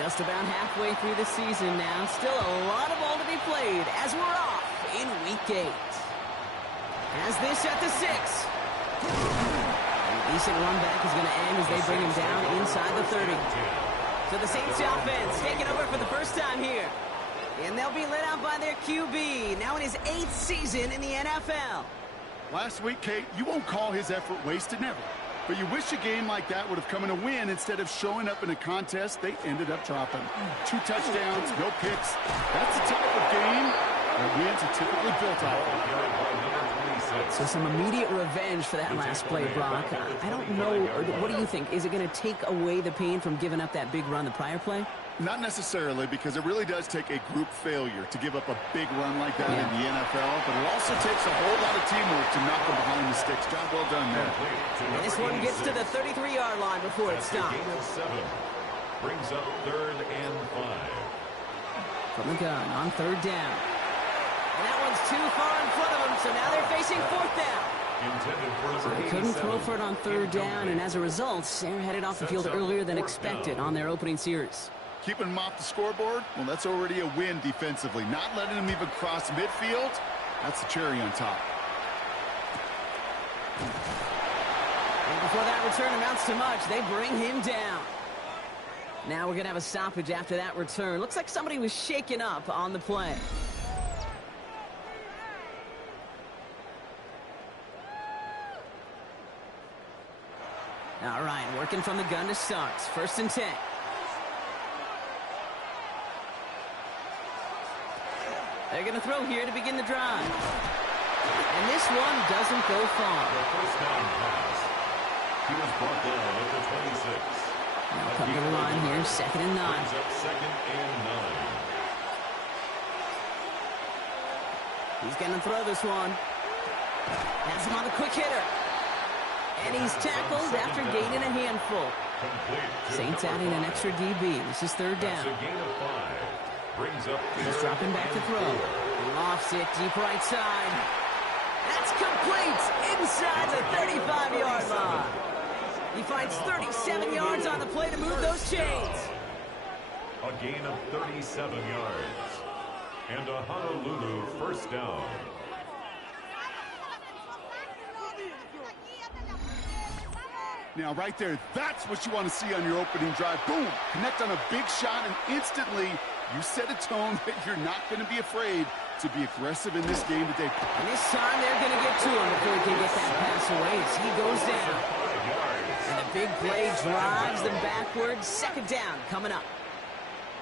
Just about halfway through the season now. Still a lot of ball to be played as we're off in Week 8. Has this at the 6. A decent run back is going to end as they bring him down inside the 30. So the Saints offense taking over for the first time here. And they'll be led out by their QB, now in his 8th season in the NFL. Last week, Kate, you won't call his effort wasted, never. But you wish a game like that would have come in a win instead of showing up in a contest they ended up dropping. 2 touchdowns, no picks. That's the type of game that wins are typically built off of. So some immediate revenge for that last play, Brock. I don't know. What do you think? Is it going to take away the pain from giving up that big run the prior play? Not necessarily, because it really does take a group failure to give up a big run like that in the NFL, but it also takes a whole lot of teamwork to knock them behind the sticks. Job well done there. And this one gets to the 33-yard line before it stops. Brings up 3rd and 5. From the gun on 3rd down. And that one's too far in front of them, so now they're facing 4th down. So they couldn't throw for it on 3rd down, and as a result, they're headed off the field earlier than expected on their opening series. Keeping them off the scoreboard, well, that's already a win defensively. Not letting them even cross midfield, that's the cherry on top. And before that return amounts to much, they bring him down. Now we're going to have a stoppage after that return. Looks like somebody was shaken up on the play. All right, working from the gun to start. 1st and 10. They're going to throw here to begin the drive. And this one doesn't go far. The first down pass. He was brought down at the 26. Now come to the line here, 2nd and 9. Brings up 2nd and 9. He's going to throw this one. Has him on the quick hitter. And he's tackled after gaining a handful. Saints adding an extra DB. This is 3rd down. That's a gain of 5. Brings up He's dropping back to throw. Lofts it deep right side. That's complete inside the 35-yard line. He finds 37 yards on the play to move those chains. A gain of 37 yards. And a Honolulu first down. Now, right there, that's what you want to see on your opening drive. Boom! Connect on a big shot, and instantly you set a tone that you're not going to be afraid to be aggressive in this game today. And this time they're going to get to him before he can get that pass away as he goes down. And the big play drives them backwards. 2nd down coming up.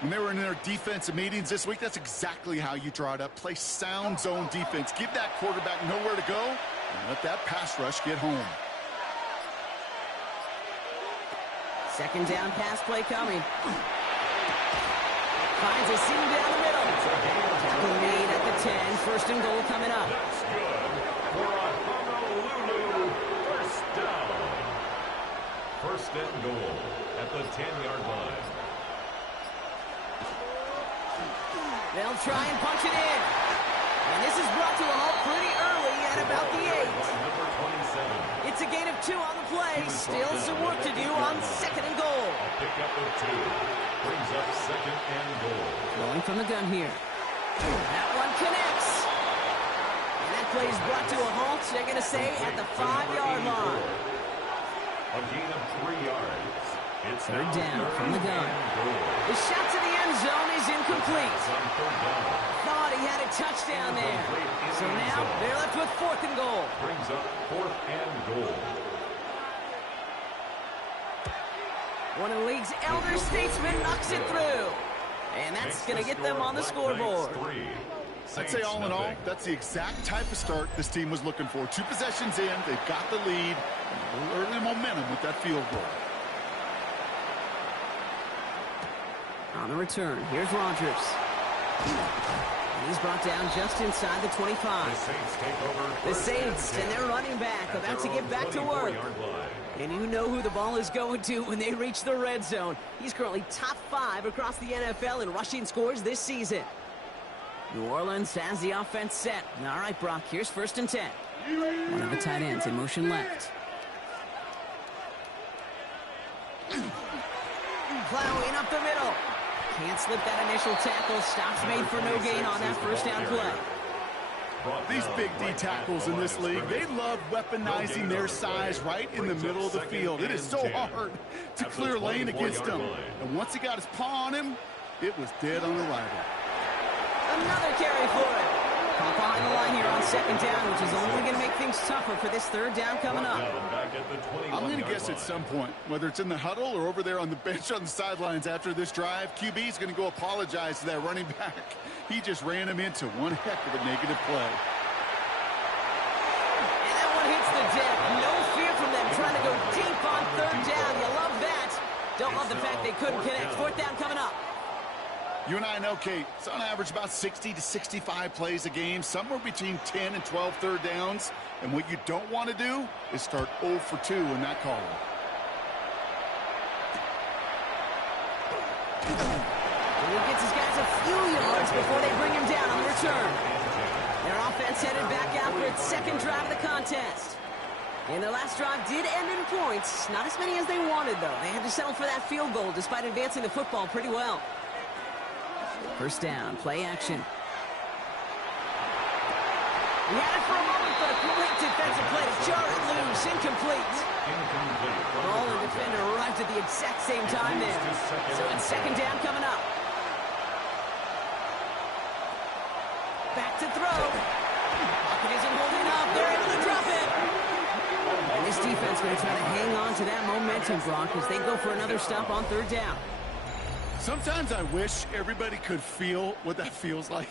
When they were in their defensive meetings this week, that's exactly how you draw it up. Play sound zone defense. Give that quarterback nowhere to go and let that pass rush get home. 2nd down pass play coming. Finds a seam down the middle. Tackle made at the 10. 1st and goal coming up. That's good for a Honolulu first down. 1st and goal at the 10-yard line. They'll try and punch it in. And this is brought to a halt pretty early at about the 8. Number 27. It's a gain of 2 on the play. Still some work to do on 2nd and goal. A pickup of 2. Brings up 2nd and goal. Going from the gun here. That one connects. And that play is brought to a halt, they're going to say, at the 5-yard line. A gain of 3 yards. It's 3rd down from the gun. Goal. The shot to the end zone is incomplete. It's on 3rd down. Thought he had a touchdown there. So now they're left with 4th and goal. Brings up 4th and goal. One of the league's elder statesmen knocks it through. And that's going to get them on the scoreboard. I'd say all in all, that's the exact type of start this team was looking for. 2 possessions in, they've got the lead. A little early momentum with that field goal. On the return, here's Rodgers. He's brought down just inside the 25. The Saints take over. The Saints and their running back about to get back to work. And you know who the ball is going to when they reach the red zone. He's currently top 5 across the NFL in rushing scores this season. New Orleans has the offense set. All right, Brock, here's 1st and 10. One of the tight ends in motion left. Plowing up the middle. Can't slip that initial tackle. Stops made for no gain on that first down play. These big D tackles in this league, they love weaponizing their size right in the middle of the field. It is so hard to clear lane against them. And once he got his paw on him, it was dead on arrival. Another carry for it. Caught behind the line here on second down, which is only going to make things tougher for this third down coming up. I'm going to guess at some point, whether it's in the huddle or over there on the bench on the sidelines after this drive, QB is going to go apologize to that running back. He just ran him into one heck of a negative play. And that one hits the deck. No fear from them trying to go deep on third down. You love that. Don't love the fact they couldn't connect. Fourth down coming up. You and I know, Kate, it's on average about 60 to 65 plays a game, somewhere between 10 and 12 third downs. And what you don't want to do is start 0 for 2 in that column. He gets his guys a few yards before they bring him down on the return. Their offense headed back out for its second drive of the contest. And their last drive did end in points. Not as many as they wanted, though. They had to settle for that field goal despite advancing the football pretty well. First down, play action. He had it for a moment, but a great defensive play to jar it loose. Incomplete. Ball and defender arrived at the exact same time there. So it's second down coming up. Back to throw. Pocket isn't holding up. They're able to drop it. And this defense going to try to hang on to that momentum, Brock, as they go for another stop on third down. Sometimes I wish everybody could feel what that feels like.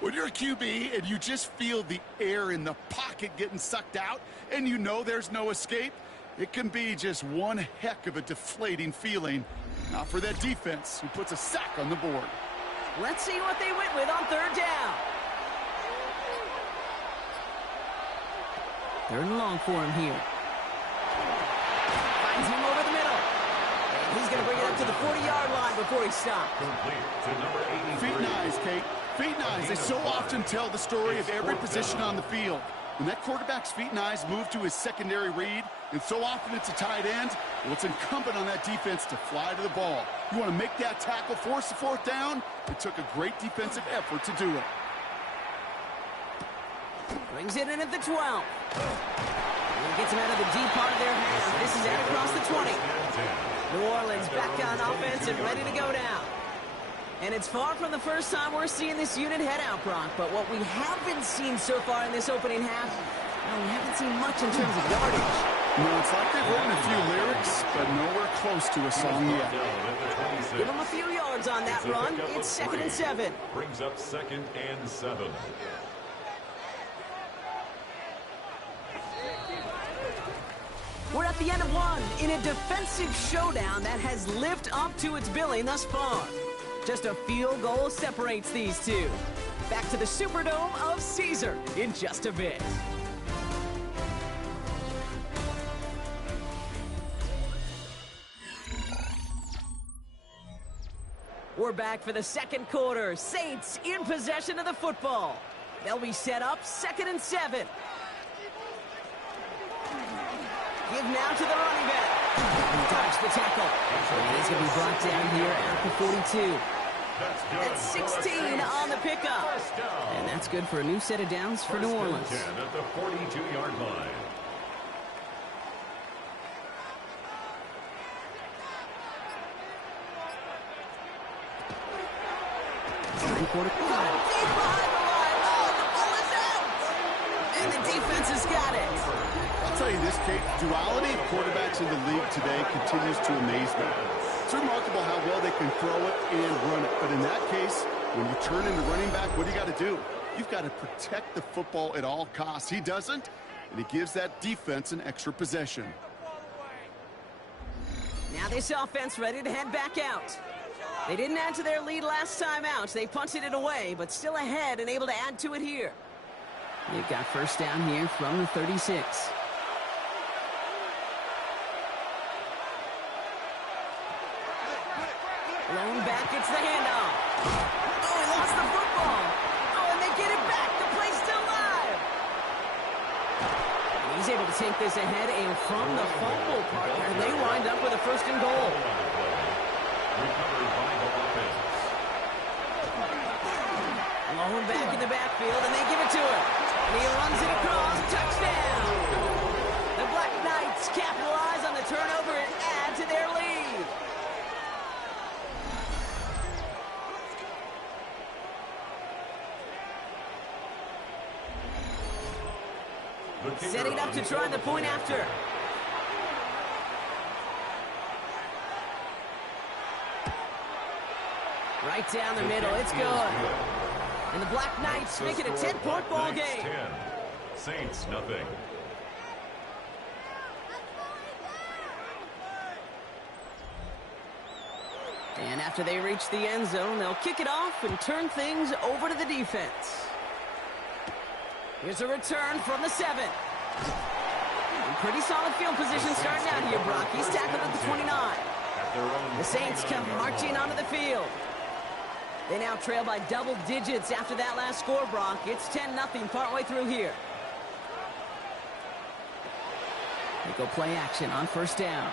When you're a QB and you just feel the air in the pocket getting sucked out and you know there's no escape, it can be just one heck of a deflating feeling. Not for that defense who puts a sack on the board. Let's see what they went with on third down. Third and long for him here. Finds him over the middle. He's going to bring it up to the 40-yard line before he stops. Feet and eyes, Kate. Feet and eyes. They so often tell the story of every position on the field. When that quarterback's feet and eyes move to his secondary read, and so often it's a tight end, well, it's incumbent on that defense to fly to the ball. You want to make that tackle, force the fourth down? It took a great defensive effort to do it. Brings it in at the 12. And gets him out of the deep part of their hands. This is out across the 20. New Orleans back on offense and ready to go down. And it's far from the first time we're seeing this unit head out, Brock. But what we haven't seen so far in this opening half, well, we haven't seen much in terms of yardage. No, it's like they've written a few lyrics, but nowhere close to a song yet. Give them a few yards on that run. It's second and 7. Brings up second and 7. We're at the end of one in a defensive showdown that has lived up to its billing thus far. Just a field goal separates these two. Back to the Superdome of Caesar in just a bit. We're back for the second quarter. Saints in possession of the football. They'll be set up second and 7. Give now to the running back. He dodged the tackle. And he's going to be brought down here at the 42. That's 16 on the pickup. And that's good for a new set of downs for New Orleans. 10 at the 42-yard line. Quarter. Deep behind the line. Oh, the ball is out. And the defense has got it. I'll tell you this, Kate, duality of quarterbacks in the league today continues to amaze me. It's remarkable how well they can throw it and run it. But in that case, when you turn into running back, what do you got to do? You've got to protect the football at all costs. He doesn't, and he gives that defense an extra possession. Now this offense ready to head back out. They didn't add to their lead last time out. They punted it away, but still ahead and able to add to it here. They've got first down here from the 36. Lone back gets the handoff. Oh, he lost the football. Oh, and they get it back. The play's still live. And he's able to take this ahead, and from the fumble partner, they wind up with a first and goal. Recovered by the offense. Blown back in the backfield, and they give it to him. And he runs it across. Touchdown! The Black Knights capitalize on the turnover and add to their lead. Setting up to try the point after. Right down the middle. It's good. And the Black Knights make it a 10-point ball game. 10. Saints, nothing. And after they reach the end zone, they'll kick it off and turn things over to the defense. Here's a return from the 7. And pretty solid field position starting out here, Brock. He's tackled at the 29. The Saints come marching onto the field. They now trail by double digits after that last score, Brock. It's 10-0 partway through here. They go play action on first down.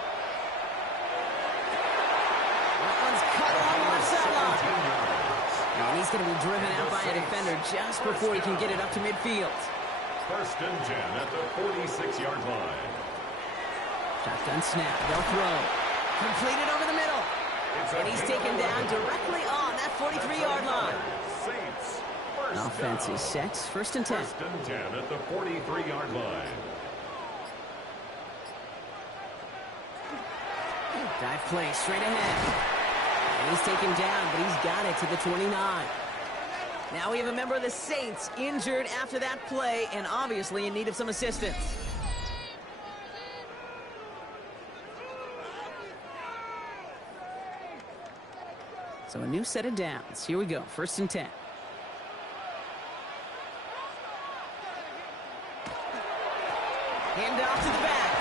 That one's cut along the left sideline. And he's going to be driven out by a defender just before he can get it up to midfield. First and 10 at the 46-yard line. Shotgun snap. They'll throw. Completed over the middle. And he's taken down directly on that 43-yard line. Saints. Offense is set. First and 10. First and 10 at the 43-yard line. Dive play straight ahead. And he's taken down, but he's got it to the 29. Now we have a member of the Saints injured after that play and obviously in need of some assistance. So a new set of downs. Here we go. First and 10. Hand off to the back.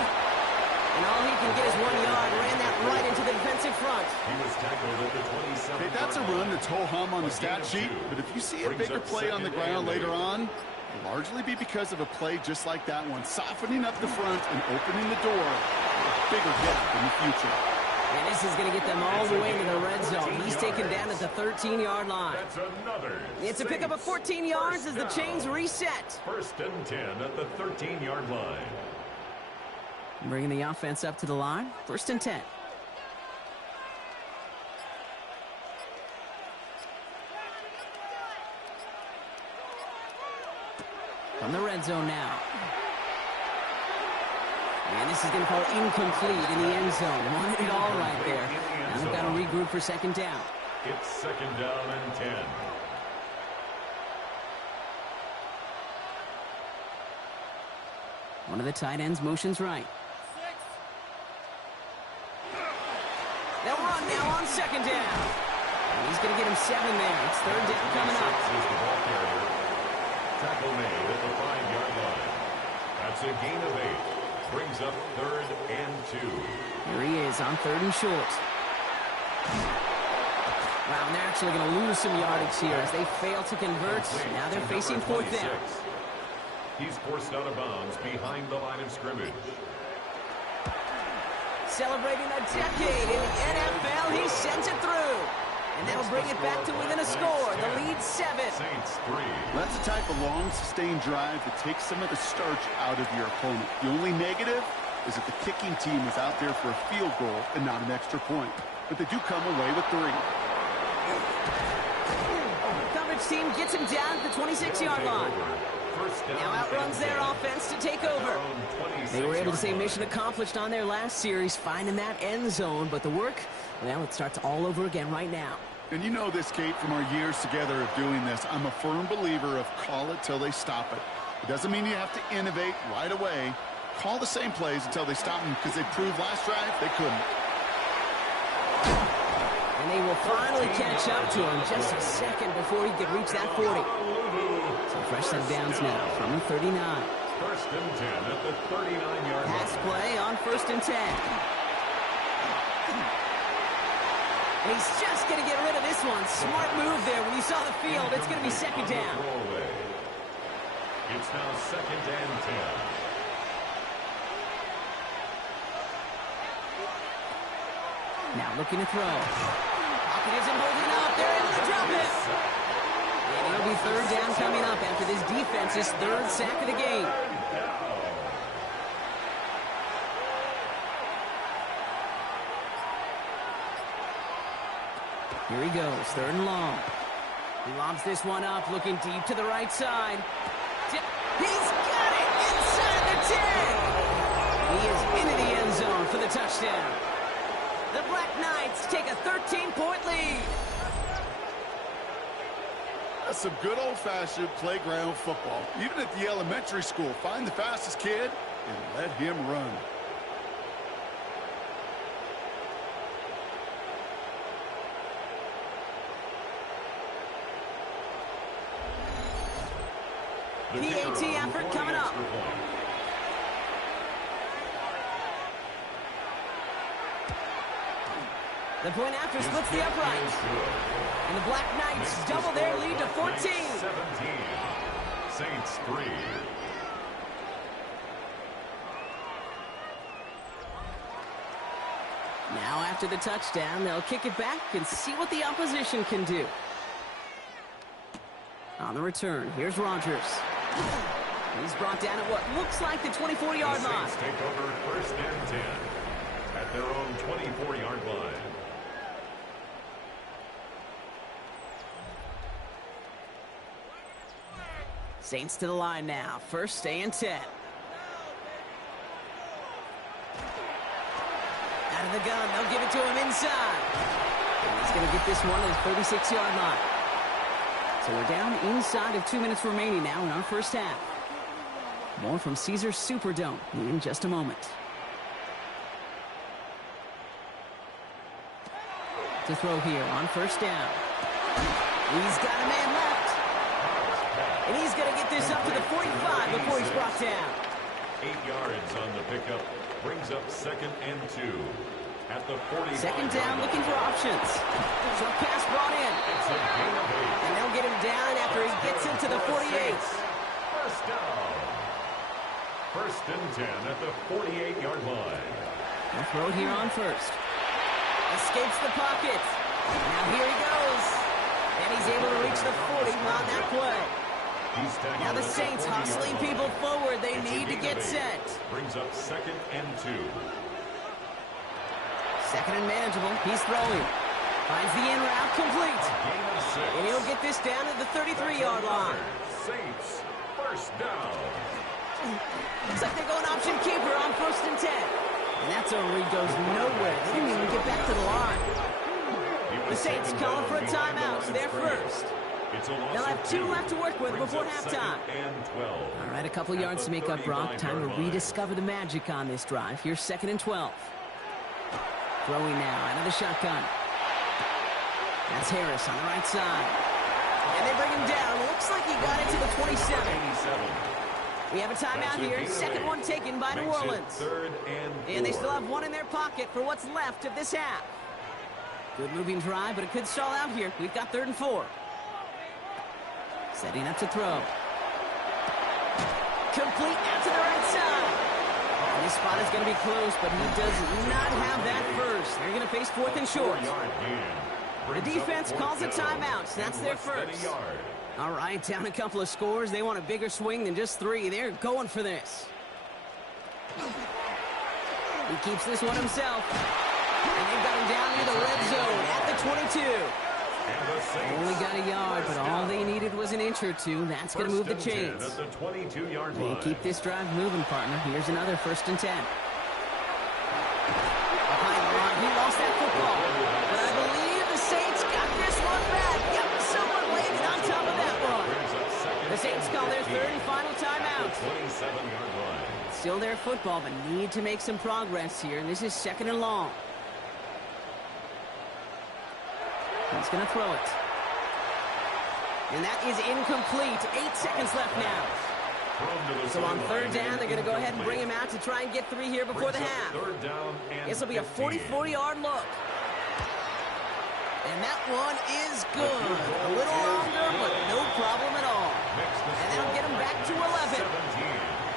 And all he can get is 1 yard. Ran that right into the defensive front. He was tackled at the 27. Hey, that's a run that's ho-hum on the stat sheet, but if you see a bigger play on the ground later on, it'll largely be because of a play just like that one, softening up the front and opening the door for a bigger gap in the future. And this is going to get them all the way to the red zone. He's taken down at the 13-yard line. That's another. It's a pickup of 14 yards as the chains reset. First and 10 at the 13-yard line. Bringing the offense up to the line. First and 10. From the red zone now. And this is going to fall incomplete in the end zone. Wanted it all right there. Now they've got to regroup for second down. It's second down and 10. One of the tight ends motions right. They'll run now on second down. And he's going to get him 7 there. It's third down coming up. Is the ball carrier. Tackle made at the 5-yard line. That's a gain of 8. Brings up third and 2. Here he is on third and short. Wow, and they're actually going to lose some yardage here as they fail to convert. Now they're facing fourth down. He's forced out of bounds behind the line of scrimmage. Celebrating a decade in the NFL, he sends it through. And that'll bring it back to within a score. The lead 7. Saints 3. That's the type of long, sustained drive that takes some of the starch out of your opponent. The only negative is that the kicking team was out there for a field goal and not an extra point. But they do come away with 3. Coverage team gets him down at the 26-yard line. Now outruns their offense to take over. They were able to say mission accomplished on their last series, finding that end zone. But the work, well, it starts all over again right now. And you know this, Kate, from our years together of doing this. I'm a firm believer of call it till they stop it. It doesn't mean you have to innovate right away. Call the same plays until they stop them, because they proved last drive they couldn't. And they will finally catch up to him just a second before he could reach that 40. So fresh set of downs now from the 39. First and 10 at the 39-yard line. Pass play on first and 10. And he's just going to get rid of this one. Smart move there. When you saw the field, it's going to be second down. It's now second and 10. Now looking to throw. Pocket isn't holding up. They're able to drop it. And he it'll be third down coming up after this defense's third sack of the game. Here he goes, third and long. He lobs this one up, looking deep to the right side. He's got it inside the 10. He is into the end zone for the touchdown. The Black Knights take a 13-point lead. That's some good old-fashioned playground football. Even at the elementary school, find the fastest kid and let him run. PAT effort coming up. The point after splits the uprights. And the Black Knights double their lead to 14. 17. Saints 3. Now after the touchdown, they'll kick it back and see what the opposition can do. On the return, here's Rodgers. He's brought down at what looks like the 24-yard line. The Saints take over first and 10 at their own 24-yard line. Saints to the line now. First and 10. Out of the gun. They'll give it to him inside. And he's going to get this one at the 36-yard line. So we're down inside of 2 minutes remaining now in our first half. More from Caesars Superdome in just a moment. To throw here on first down. He's got a man left. And he's going to get this up to the 45 before he's brought down. 8 yards on the pickup. Brings up second and 2 at the 40. Second down, looking for options. Short pass brought in. It's a gain of 8. And they'll get him down after he gets into the 48. First down. First and 10 at the 48-yard line. They'll throw here on first. Escapes the pocket. Now here he goes. And he's able to reach the 40 on that play. Now the Saints hustling people forward. They need to get set. Brings up second and 2. Second and manageable. He's throwing. Finds the in route complete. And he'll get this down to the 33-yard line. Saints first down. Looks like they're going option keeper on first and 10. And that's a read goes nowhere. They didn't even get back to the line. The Saints calling for a timeout. So they're first. They'll have 2 left to work with before halftime. All right, a couple yards to make up, Brock. Time to rediscover the magic on this drive. Here's second and 12. Throwing now out of the shotgun. That's Harris on the right side. And they bring him down. Looks like he got it to the 27. We have a timeout here. Second one taken by New Orleans. And they still have one in their pocket for what's left of this half. Good moving drive, but it could stall out here. We've got third and 4. Setting up to throw. Complete out to the right side. And this spot is going to be close, but he does not have that first. They're going to face fourth and short. The defense calls a timeout. So that's their first. All right, down a couple of scores. They want a bigger swing than just 3. They're going for this. He keeps this one himself. And they've got him down near the red zone at the 22. Only got a yard, but all they needed was an inch or 2. That's going to move the chains. They keep this drive moving, partner. Here's another first and 10. Behind the line, he lost that football. But I believe the Saints got this one back. Yep, someone landed on top of that one. The Saints call their third and final timeout. Still their football, but need to make some progress here. And this is second and long. He's going to throw it. And that is incomplete. 8 seconds left now. So on third down, they're going to go ahead and bring him out to try and get 3 here before the half. This will be a 44-yard look. And that one is good. A little longer, but no problem at all. And that'll get him back to 11.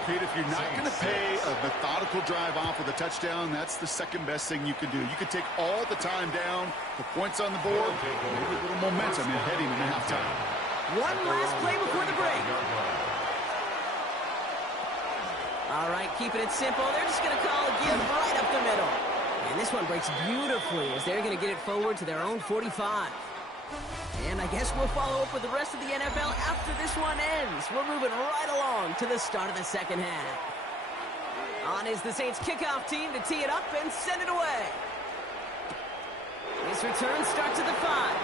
Pete, if you're not going to pay a methodical drive off with a touchdown, that's the second best thing you can do. You can take all the time down, the points on the board, maybe a little momentum in heading into halftime. One last play before the break. All right, keeping it simple. They're just going to call a give right up the middle. And this one breaks beautifully as they're going to get it forward to their own 45. And I guess we'll follow up with the rest of the NFL after this one ends. We're moving right along to the start of the second half. On is the Saints kickoff team to tee it up and send it away. This return starts at the 5.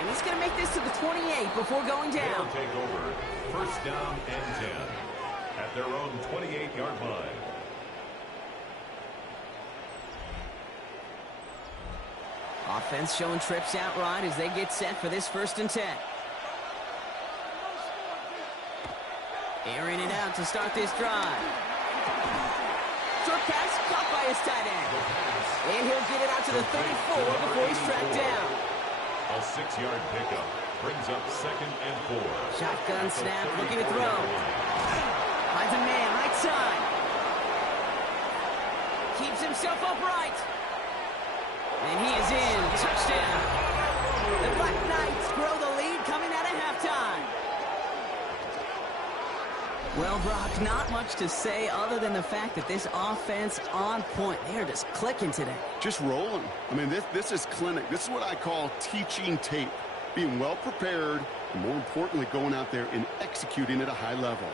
And he's going to make this to the 28 before going down. They'll take over. First down and 10 at their own 28-yard line. Offense showing trips out right as they get set for this 1st and 10. Airing it out to start this drive. Short pass caught by his tight end. And he'll get it out to the 34 before he's tracked down. A 6-yard pickup brings up 2nd and 4. Shotgun snap, looking to throw. Finds a man right side. Keeps himself upright. And he is in. Touchdown. The Black Knights grow the lead coming out of halftime. Well, Brock, not much to say other than the fact that this offense on point. They are just clicking today. Just rolling. I mean, this is clinic. This is what I call teaching tape. Being well prepared, and more importantly, going out there and executing at a high level.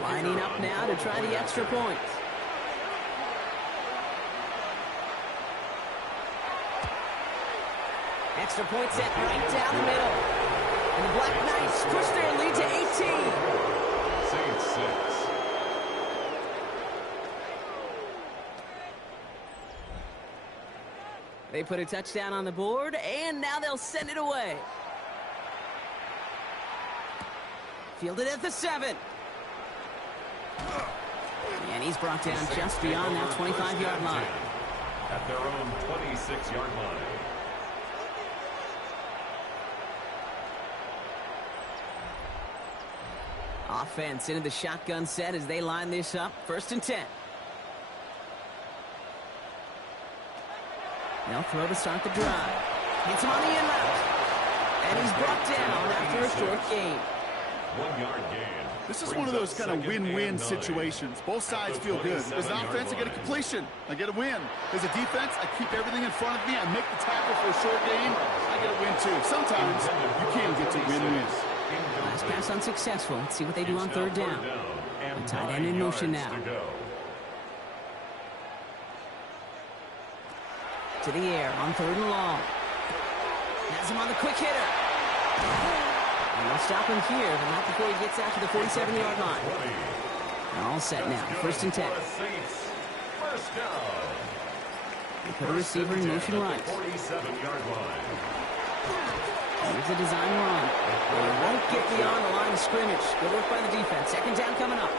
Lining up now to try the extra point. Extra point set right down the middle. And the Black Knights push their lead to 18. Saints 6. They put a touchdown on the board, and now they'll send it away. Fielded at the 7. And he's brought down just beyond that 25-yard line. At their own 26-yard line. Offense into the shotgun set as they line this up. 1st and 10. They'll throw to start the drive. Gets him on the in route. And he's brought down after a short gain. 1-yard gain. This is one of those kind of win-win situations. Both sides feel good. As an offense, I get a completion. I get a win. As a defense, I keep everything in front of me. I make the tackle for a short gain. I get a win, too. Sometimes you can get to win-win. Last pass unsuccessful. Let's see what they do on 3rd down. The tight end in motion now. To the air on 3rd and long. Has him on the quick hitter. And they'll stop him here, but not before he gets out to the 47-yard line. All set now. 1st and 10. First down. They put a receiver in motion right. 47-yard line. Here's a design run. They won't get beyond the line of scrimmage. Good work by the defense. 2nd down coming up.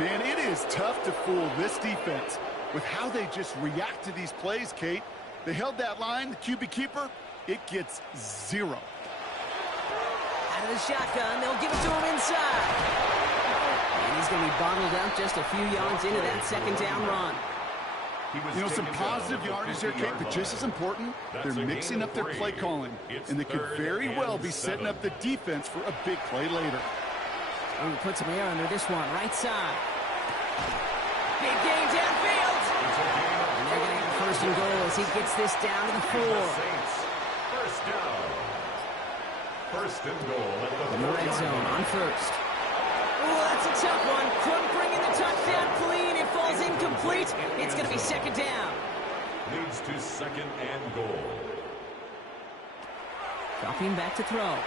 Man, it is tough to fool this defense with how they just react to these plays, Kate. They held that line, the QB keeper, it gets 0. Out of the shotgun, they'll give it to him inside. And he's going to be bottled up just a few yards into that 2nd down run. You know, some positive yardage there, Kate, but just as important, they're mixing up their play calling. And they could very well be setting up the defense for a big play later. Oh, he puts some air under this one, right side. Big gain downfield. And they're going to have 1st and goal as he gets this down to the 4. First down. 1st and goal at in the red zone on 1st. Oh, that's a tough one. Couldn't bring in the touchdown clean. It falls incomplete. It's going to be 2nd down. Leads to 2nd and goal. Dropping back to throw.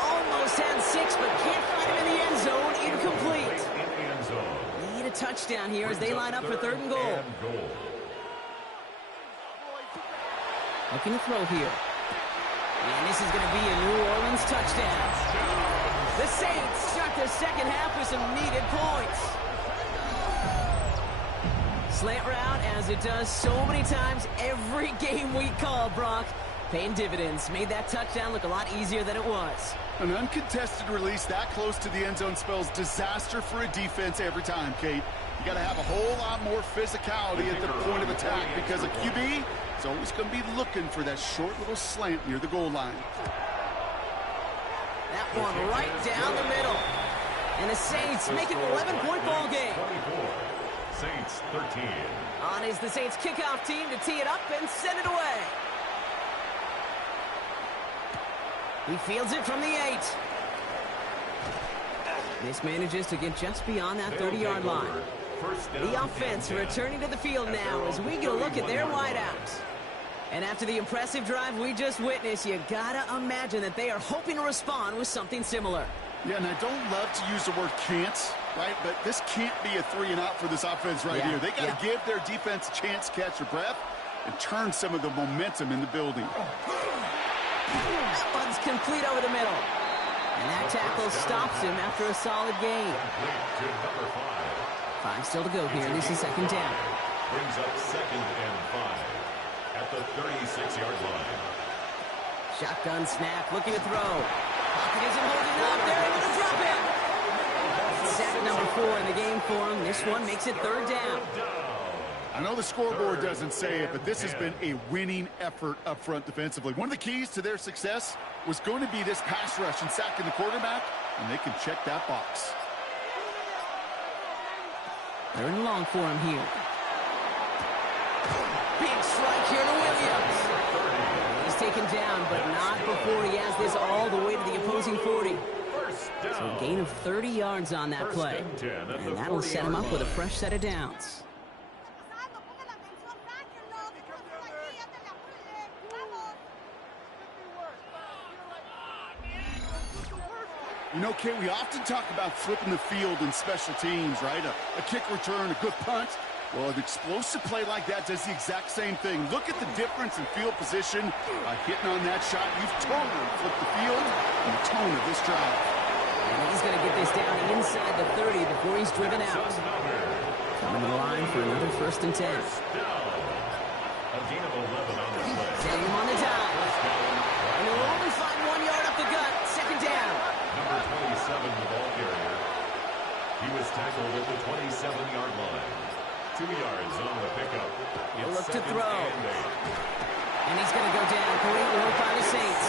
Almost had 6, but can't find him in the end zone. Incomplete. In the end zone. Need a touchdown here as they line up for 3rd and goal. Looking to throw here. And this is going to be a New Orleans touchdown. The Saints start their 2nd half with some needed points. Slant route, as it does so many times every game we call, Brock. Paying dividends. Made that touchdown look a lot easier than it was. An uncontested release that close to the end zone spells disaster for a defense every time, Kate. You got to have a whole lot more physicality at the point of attack because a QB It's always going to be looking for that short little slant near the goal line. That one right down the middle. And the Saints make it an 11-point ball game. 24. Saints 13. On is the Saints kickoff team to tee it up and send it away. He fields it from the 8. This manages to get just beyond that 30-yard line. The offense returning to the field now as we get a look at their wideouts. And after the impressive drive we just witnessed, you gotta imagine that they are hoping to respond with something similar. Yeah, and I don't love to use the word can't, right? But this can't be a 3-and-out for this offense right here. They got to give their defense a chance to catch their breath and turn some of the momentum in the building. That one's complete over the middle. And that tackle stops him after a solid gain. 5 still to go here. This is second down. Brings up 2nd and 5 at the 36-yard line. Shotgun snap, looking to throw. Pocket isn't holding up. They're able to drop it. Sack number 4 in the game for him. This one makes it 3rd down. I know the scoreboard doesn't say it, but this has been a winning effort up front defensively. One of the keys to their success was going to be this pass rush and sacking the quarterback, and they can check that box. 3rd and long for him here. Big strike here to Williams. He's taken down, but not before he has this all the way to the opposing 40. So a gain of 30 yards on that play. And that'll set him up with a fresh set of downs. You know, Kate, we often talk about flipping the field in special teams, right? A kick return, a good punt. Well, an explosive play like that does the exact same thing. Look at the difference in field position. Hitting on that shot, you've totally flipped the field and the tone of this drive. And he's going to get this down inside the 30 before he's driven out. Coming to the line for another 1st and 10. A gain of 11 on the play. Setting him on the dive. And they'll only find 1 yard up the gut. Second down. Number 27, the ball carrier. He was tackled at the 27-yard line. 2 yards on the pickup. He'll look to throw. And he's going to go down. Great work by the Saints.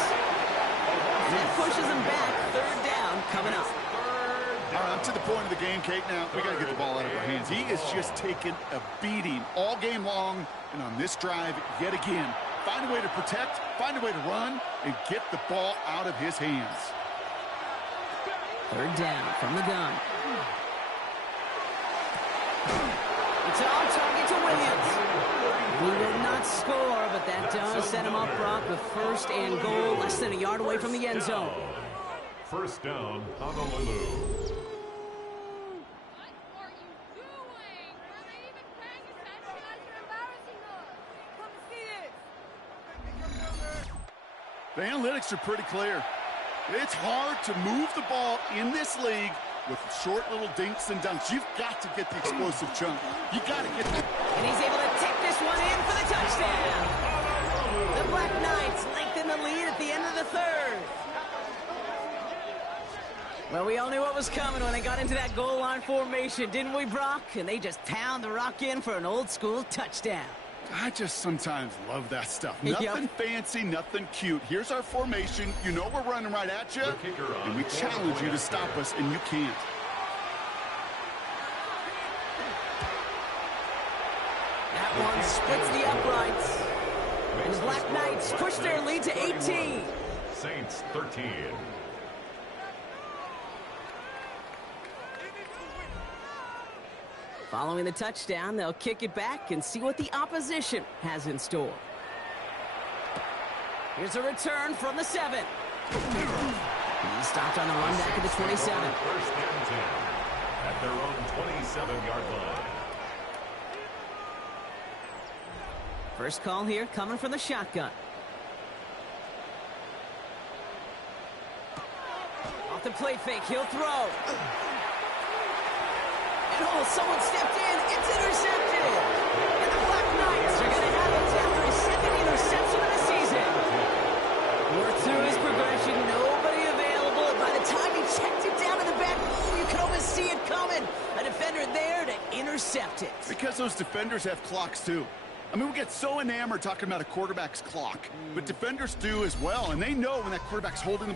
And that pushes him back. 3rd down coming up. All right, I'm to the point of the game, Kate. Now, we got to get the ball out of our hands. He is just taking a beating all game long. And on this drive, yet again, find a way to protect, find a way to run, and get the ball out of his hands. 3rd down from the gun. It's on target to Williams. He will not score, but that does set him up, Brock, with 1st and goal, less than a yard away from the end zone. 1st down, Honolulu. The analytics are pretty clear. It's hard to move the ball in this league with short little dinks and dunks. You've got to get the explosive chunk. You got to get the... And he's able to take this one in for the touchdown. The Black Knights lengthen the lead at the end of the 3rd. Well, we all knew what was coming when they got into that goal line formation, didn't we, Brock? And they just pound the rock in for an old-school touchdown. I just sometimes love that stuff. Nothing fancy, nothing cute. Here's our formation. You know we're running right at you, and we challenge you to stop us, and you can't. That one splits the uprights. And the Black Knights push their lead to 18. Saints 13. Following the touchdown, they'll kick it back and see what the opposition has in store. Here's a return from the 7. He stopped on the run back at the 27. 1st and 10 at their own 27-yard line. First call here coming from the shotgun. Off the play fake, he'll throw. And oh, someone stepped in. It's intercepted. And the Black Knights are going to have it after his 2nd interception of the season. Worked through his progression. Nobody available. And by the time he checked it down in the back, you could almost see it coming. A defender there to intercept it. Because those defenders have clocks, too. I mean, we get so enamored talking about a quarterback's clock, but defenders do as well, and they know when that quarterback's holding the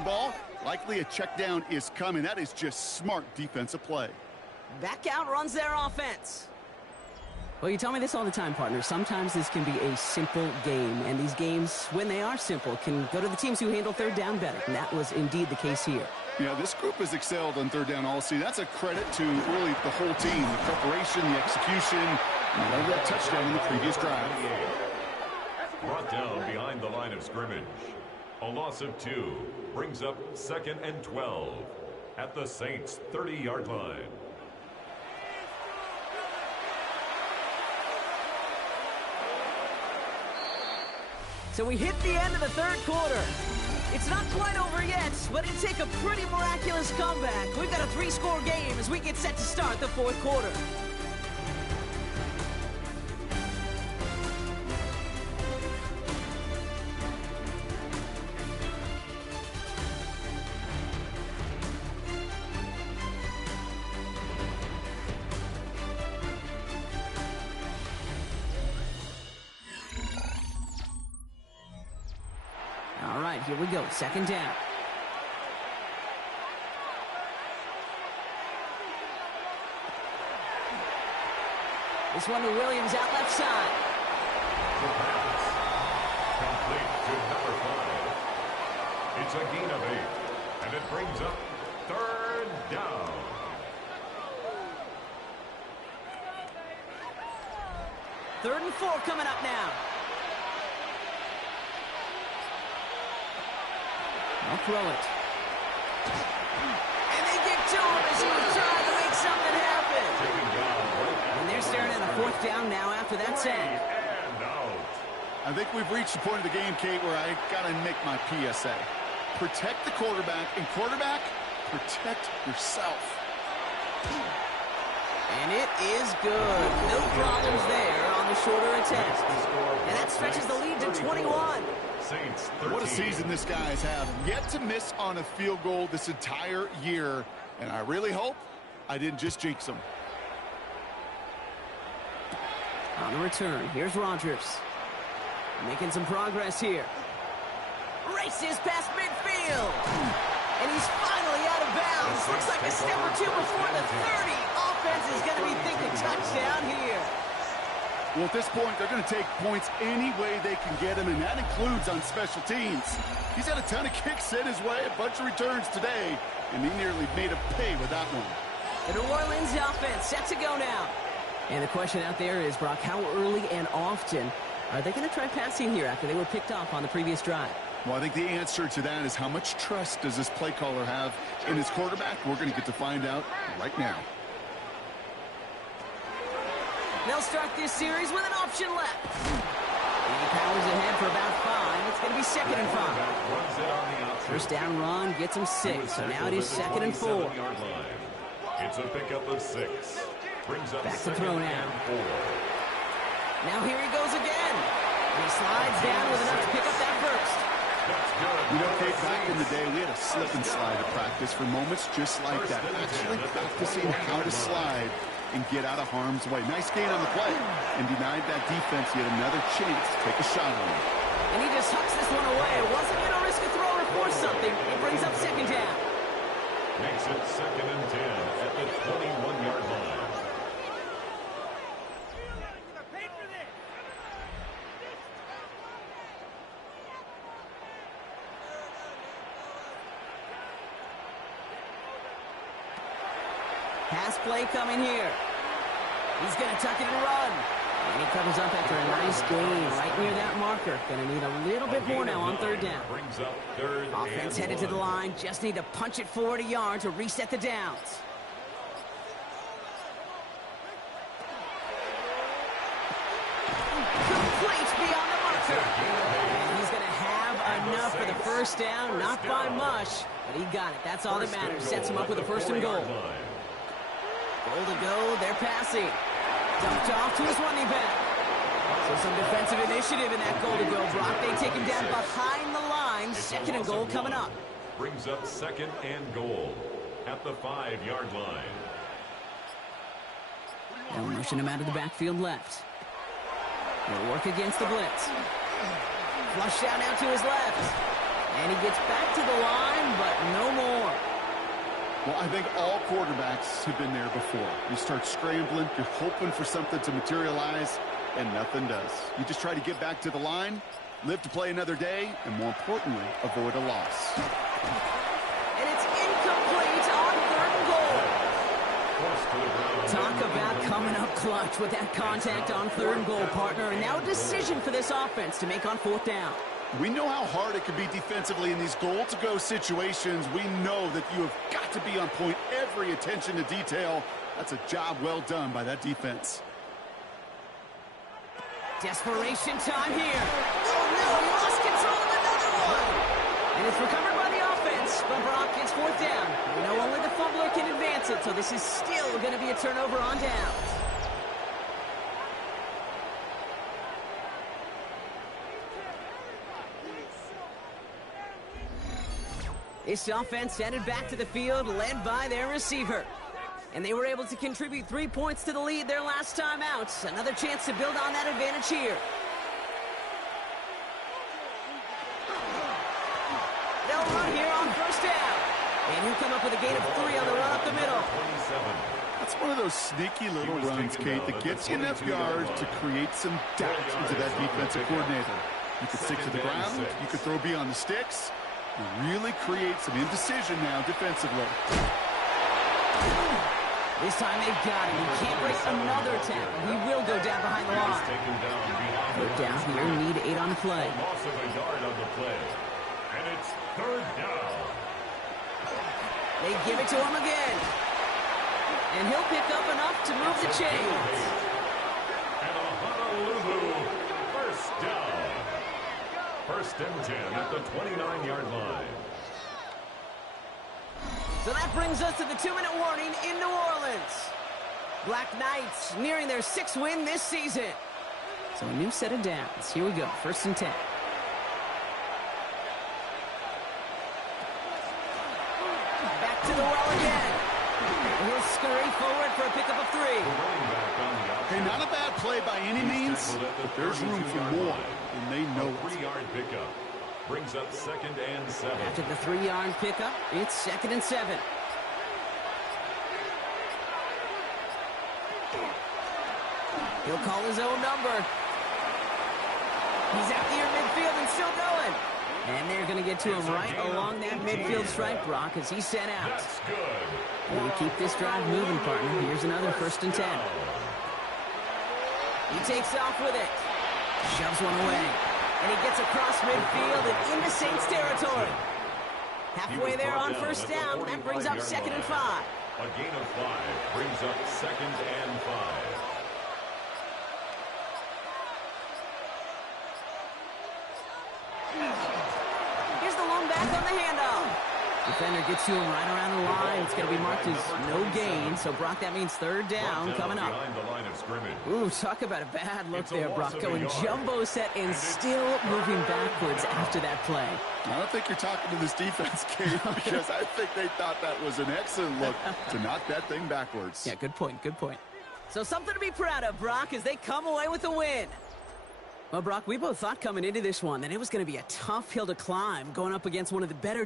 ball, likely a check down is coming. That is just smart defensive play. Back out runs their offense. Well, you tell me this all the time, partner. Sometimes this can be a simple game, and these games, when they are simple, can go to the teams who handle third down better, and that was indeed the case here. Yeah, this group has excelled on third down all season. That's a credit to really the whole team, the preparation, the execution, and that touchdown in the previous drive. Brought down behind the line of scrimmage. A loss of 2 brings up 2nd and 12 at the Saints' 30-yard line. So we hit the end of the third quarter. It's not quite over yet, but it'd take a pretty miraculous comeback. We've got a 3-score game as we get set to start the fourth quarter. All right, here we go. 2nd down. This one to Williams out left side. The pass. Complete to number 5. It's a gain of 8. And it brings up 3rd down. Third and 4 coming up now. I'll throw it. And they get to him as he was trying to make something happen. And they're staring at a 4th down now after that sack. And out. I think we've reached the point of the game, Kate, where I got to make my PSA. Protect the quarterback, and quarterback, protect yourself. And it is good. No problems there on the shorter attempt. And that stretches the lead to 21. Saints 13. What a season this guy's have. Yet to miss on a field goal this entire year. And I really hope I didn't just jinx him. On the return, here's Rodgers. Making some progress here. Races past midfield. And he's finally out of bounds. Looks like a step or two before the 30. Offense is going to be thinking touchdown here. Well, at this point, they're going to take points any way they can get him, and that includes on special teams. He's had a ton of kicks sent his way, a bunch of returns today, and he nearly made him pay with that one. The New Orleans offense set to go now. And the question out there is, Brock, how early and often are they going to try passing here after they were picked off on the previous drive? Well, I think the answer to that is how much trust does this play caller have in his quarterback? We're going to get to find out right now. They'll start this series with an option left. And he powers ahead for about 5. It's going to be 2nd and 5. First down run gets him 6. So now it is 2nd and 4. It's a pickup of 6. Brings up back to throw now. 4. Now here he goes again. And he slides down with enough to pick up that first. That's good. You know, Kate, back in the day, we had a slip and slide to practice for moments just like that. Actually practicing how to slide and get out of harm's way. Nice gain on the play, and denied that defense yet another chance to take a shot on him. And he just hucks this one away. It wasn't going to risk a throw or force something. It brings up 2nd down. Makes it 2nd and 10 at the 21-yard line. Pass play coming here. He's going to tuck it and run. And he comes up after a nice gain right near that marker. Going to need a little bit more now on 3rd down. Brings up 3rd Offense headed to the line. Just need to punch it forward a yard to reset the downs. Complete beyond the marker. And he's going to have enough for the first down. Not by much, but he got it. That's all that matters. Sets him up with a 1st and goal. Goal to go. They're passing. Dumped off to his running back. So some defensive initiative in that goal to go. Brock, they take him down behind the line. 2nd and goal coming up. Brings up 2nd and goal at the 5-yard line. They'll motion him out of the backfield left. He'll work against the blitz. Flush down now to his left. And he gets back to the line, but no more. Well, I think all quarterbacks have been there before. You start scrambling, you're hoping for something to materialize, and nothing does. You just try to get back to the line, live to play another day, and more importantly, avoid a loss. And it's incomplete on 3rd and goal. Talk about coming up clutch with that contact on 3rd and goal, partner. And now a decision for this offense to make on 4th down. We know how hard it can be defensively in these goal-to-go situations. We know that you have got to be on point, every attention to detail. That's a job well done by that defense. Desperation time here. Oh, no, he lost control of another one. And it's recovered by the offense, but Brock gets 4th down. We know only the fumbler can advance it, so this is still going to be a turnover on downs. This offense headed back to the field, led by their receiver. And they were able to contribute 3 points to the lead their last time out. Another chance to build on that advantage here. They'll run here on 1st down. And he'll come up with a gain of 3 on the run up the middle. That's one of those sneaky little runs, Kate, that gets you enough yards to create some doubt into that defensive coordinator. You could stick to the ground, you could throw beyond the sticks. You really create some indecision now defensively. This time they've got him. He can't break another tackle. He will go down behind the line. Put down here, need 8 on the play. Loss of a yard on the play. And it's 3rd down. They give it to him again. And he'll pick up enough to move the chains. And a Honolulu 1st down. 1st and 10 at the 29-yard line. So that brings us to the 2-minute warning in New Orleans. Black Knights nearing their 6th win this season. So a new set of downs. Here we go, 1st and 10. Back to the well again. And he'll scurry forward for a pickup of 3. Okay, not a bad play by any means, but there's room for more, and they know it. 3-yard pickup brings up 2nd and 7. After the 3-yard pickup, it's 2nd and 7. He'll call his own number. He's out near midfield and still going. And they're going to get to him right along that midfield stripe, Brock, as he's set out. That's good. We'll keep this drive moving, partner. Here's another 1st and 10. He takes off with it. Shoves one away. And he gets across midfield and into Saints territory. Halfway there on 1st down. That brings up 2nd and 5. A gain of 5 brings up 2nd and 5. Here's the long back on the handoff. Defender gets to him right around the line. It's going to be marked as no gain. So, Brock, that means 3rd down coming up. Behind the line of scrimmage. Ooh, talk about a bad look there, Brock. Going jumbo set and still moving backwards after that play. I don't think you're talking to this defense, Kate, because I think they thought that was an excellent look to knock that thing backwards. Yeah, good point, good point. So something to be proud of, Brock, as they come away with a win. Well, Brock, we both thought coming into this one that it was going to be a tough hill to climb going up against one of the better